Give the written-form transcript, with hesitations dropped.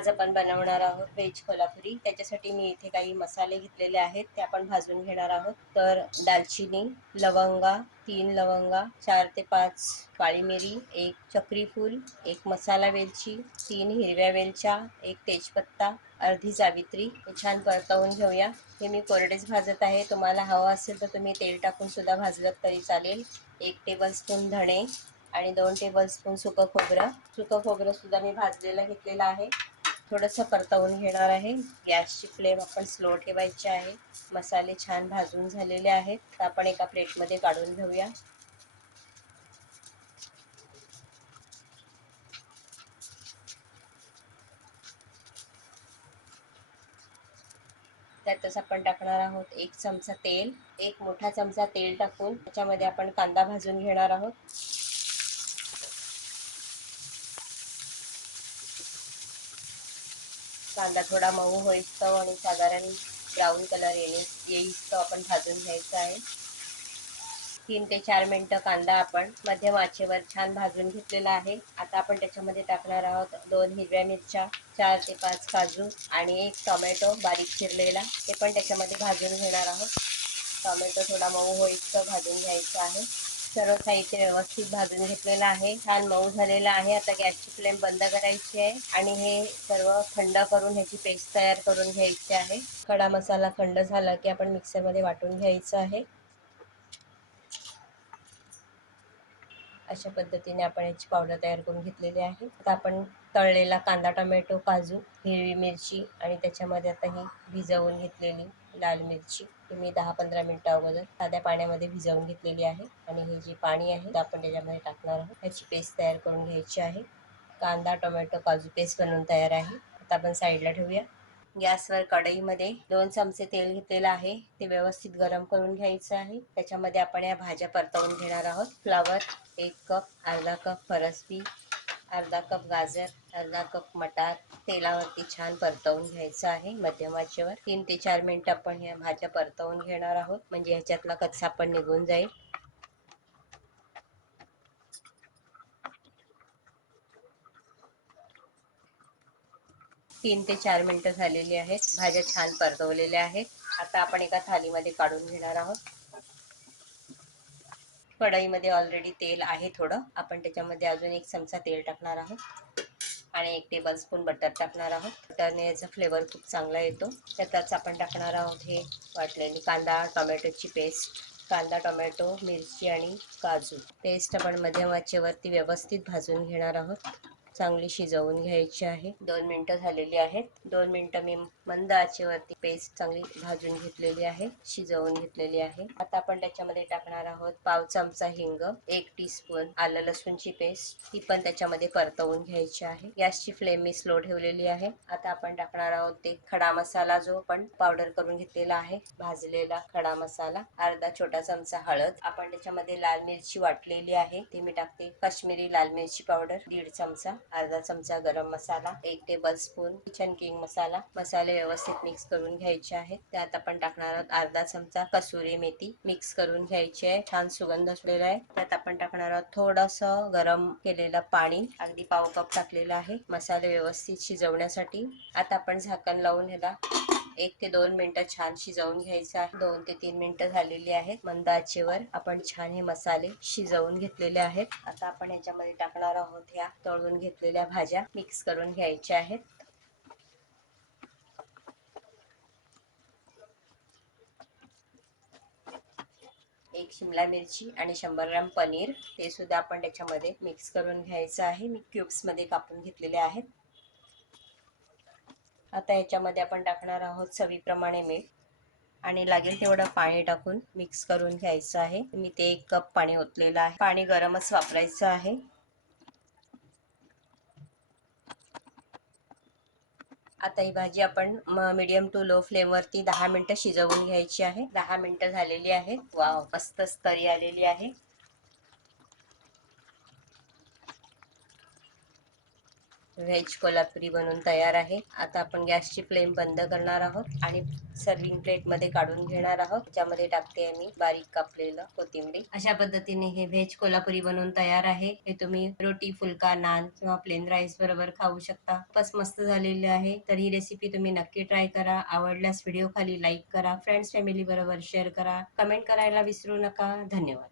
आज आपण बनवणार आहोत व्हेज कोल्हापुरी। त्याच्यासाठी मी इथे काही मसाले घेतलेले आहेत, ते आपण भाजून घेणार आहोत। तर दालचिनी, लवंगा, 3 लवंगा, 4 ते 5 काळी मिरी, 1 चक्री फूल, 1 मसाला वेलची, 3 हिरव्या वेलच्या, 1 तेजपत्ता, अर्धी जावित्री। हे छान परतवून घेऊया। हे मी कोरडेच भाजत आहे, तुम्हाला हवं असेल तर तुम्ही तेल टाकून सुद्धा भाजलं तरी चालेल। 1 टेबलस्पून धणे आणि 2 टेबलस्पून सुकं खोबरं सुद्धा मी भाजलेलं घेतलेलं आहे। थोडंसं परतवून घेणार आहे। गॅसची फ्लेम आपण स्लो ठेवायची आहे। मसाले छान भाजून झालेले आहेत, तर आपण एका प्लेटमध्ये काढून घेऊया। त्यातच आपण टाकणार आहोत 1 चमचा तेल। 1 मोठा चमचा तेल टाकून त्याच्यामध्ये आपण कांदा भाजून घेणार आहोत। कांदा थोडा मऊ होईस्तोवर आणि साधारण ब्राऊन कलर येईस्तोवर आपण भाजून घ्यायचा आहे। 3 ते 4 मिनिटं कांदा आपण मध्यम आचेवर छान भाजून घेतलेला आहे। आता आपण त्याच्यामध्ये टाकणार आहोत 2 हिरव्या मिरच्या, 4 ते 5 काजू आणि 1 टोमॅटो बारीक चिरलेला। हे पण त्याच्यामध्ये भाजून घेणार आहोत। टोमॅटो थोडा मऊ होईस्तोवर भाजून घ्यायचा आहे। सर्व साहित्य व्यवस्थित भाजून घेतलेलं आहे, छान मऊ झालेलं आहे। आता गॅसची फ्लेम बंद करायची आहे आणि हे सर्व थंड करून ह्याची पेस्ट तयार करून घ्यायची आहे। खडा मसाला थंड झाला की आपण मिक्सरमध्ये वाटून घ्यायचा आहे। अशा पद्धतीने आपण याची पावडर तयार करून घेतलेली आहे। आता आपण तळलेला कांदा, टोमॅटो, काजू, हिरवी मिरची आणि त्याच्यामध्ये आता ही भिजवून घेतलेली लाल मिरची मी 10-15 मिनिटं अगोदर साध्या पाण्यामध्ये भिजवून घेतलेली आहे आणि हे जे पाणी आहे ते आपण त्याच्यामध्ये टाकणार आहोत। ह्याची पेस्ट तयार करून घ्यायची आहे। कांदा, टोमॅटो, काजू पेस्ट बनवून तयार आहे। आता आपण साईडला ठेवूया। गॅसवर कढईमध्ये 2 चमचे तेल घेतलेलं आहे, ते व्यवस्थित गरम करून घ्यायचं आहे। त्याच्यामध्ये आपण या भाज्या परतवून घेणार आहोत। फ्लावर 1 कप, अर्धा कप फरसबी, अर्धा कप गाजर, अर्धा कप मटार तेलावरती छान परतवून घ्यायचं आहे मध्यम आचेवर। 3 ते 4 मिनिटं आपण या भाज्या परतवून घेणार आहोत, म्हणजे ह्याच्यातला कच्चा पण निघून जाईल। 3 ते 4 मिनिटं झालेली आहेत, भाज्या छान परतवलेल्या आहेत। आता आपण एका थालीमध्ये काढून घेणार आहोत। कढईमध्ये ऑलरेडी तेल आहे थोडं, आपण त्याच्यामध्ये अजून 1 चमचा तेल टाकणार आहोत आणि 1 टेबलस्पून बटर टाकणार आहोत। बटरने याचा फ्लेवर खूप चांगला येतो। त्यातच आपण टाकणार आहोत हे वाटलेली कांदा टोमॅटोची पेस्ट। कांदा, टोमॅटो, मिरची आणि काजू पेस्ट आपण मध्यम आचेवरती व्यवस्थित भाजून घेणार आहोत। चांगली शिजवून घ्यायची आहे। 2 मिनिटं झालेली आहेत। 2 मिनिटं मी मंद आचेवरती पेस्ट चांगली भाजून घेतलेली आहे, शिजवून घेतलेली आहे। आता आपण त्याच्यामध्ये टाकणार आहोत पाव चमचा हिंग, 1 टीस्पून आलं लसूणची पेस्ट, ती पण त्याच्यामध्ये परतवून घ्यायची आहे। गॅसची फ्लेम मी स्लो ठेवलेली आहे। आता आपण टाकणार आहोत ते खडा मसाला जो आपण पावडर करून घेतलेला आहे, भाजलेला खडा मसाला, अर्धा छोटा चमचा हळद, आपण त्याच्यामध्ये लाल मिरची वाटलेली आहे ती मी टाकते, काश्मीरी लाल मिरची पावडर 1.5 चमचा, अर्धा चमचा गरम मसाला, 1 टेबलस्पून किचन किंग मसाला। मसाले व्यवस्थित मिक्स करून घ्यायचे आहेत। त्यात आपण टाकणार आहोत अर्धा चमचा कसुरी मेथी, मिक्स करून घ्यायची आहे। छान सुगंध सुटलेला आहे। त्यात आपण टाकणार आहोत थोडंसं गरम केलेलं पाणी, अगदी पाव कप टाकलेलं आहे मसाले व्यवस्थित शिजवण्यासाठी। आता आपण झाकण लावून ह्याला 1 ते 2 मिनिटं छान शिजवून घ्यायचं आहे। 2 ते 3 मिनिटं झालेली आहेत। मंद आचेवर आपण छान हे मसाले शिजवून घेतलेले आहेत। आता आपण ह्याच्यामध्ये टाकणार आहोत ह्या तळून घेतलेल्या भाज्या, मिक्स करून घ्यायच्या आहेत। एक शिमला मिरची आणि 100 ग्रॅम पनीर, ते सुद्धा आपण त्याच्यामध्ये मिक्स करून घ्यायचं आहे। मी क्यूब्स मध्ये कापून घेतलेले आहेत। आता याच्यामध्ये आपण टाकणार आहोत चवीप्रमाणे मीठ आणि लागेल तेवढं पाणी टाकून मिक्स करून घ्यायचं आहे। मी ते 1 कप पाणी ओतलेलं आहे। पाणी गरमच वापरायचं आहे। आता ही भाजी आपण मीडियम टू लो फ्लेम वरती 10 मिनिटं शिजवून घ्यायची आहे। 10 मिनिटं झालेली आहेत। वाव, मस्तच तरी आलेली आहे। व्हेज कोल्हापुरी बनवून तयार आहे। आता आपण गॅसची फ्लेम बंद करणार आहोत आणि सर्विंग प्लेट मध्ये काढून घेणार आहोत. त्याच्यामध्ये टाकते मी बारीक कापलेलं कोथिंबीर. अशा पद्धतीने हे व्हेज कोल्हापुरी बनवून तयार आहे. हे तुम्ही रोटी, फुलका, नान किंवा प्लेन राईस बरोबर खाऊ शकता. खूपच मस्त झालेले आहे. तर ही रेसिपी तुम्ही नक्की ट्राय करा. आवडल्यास व्हिडिओ खाली लाईक करा, फ्रेंड्स फॅमिली बरोबर शेअर करा, कमेंट करायला विसरू नका. धन्यवाद.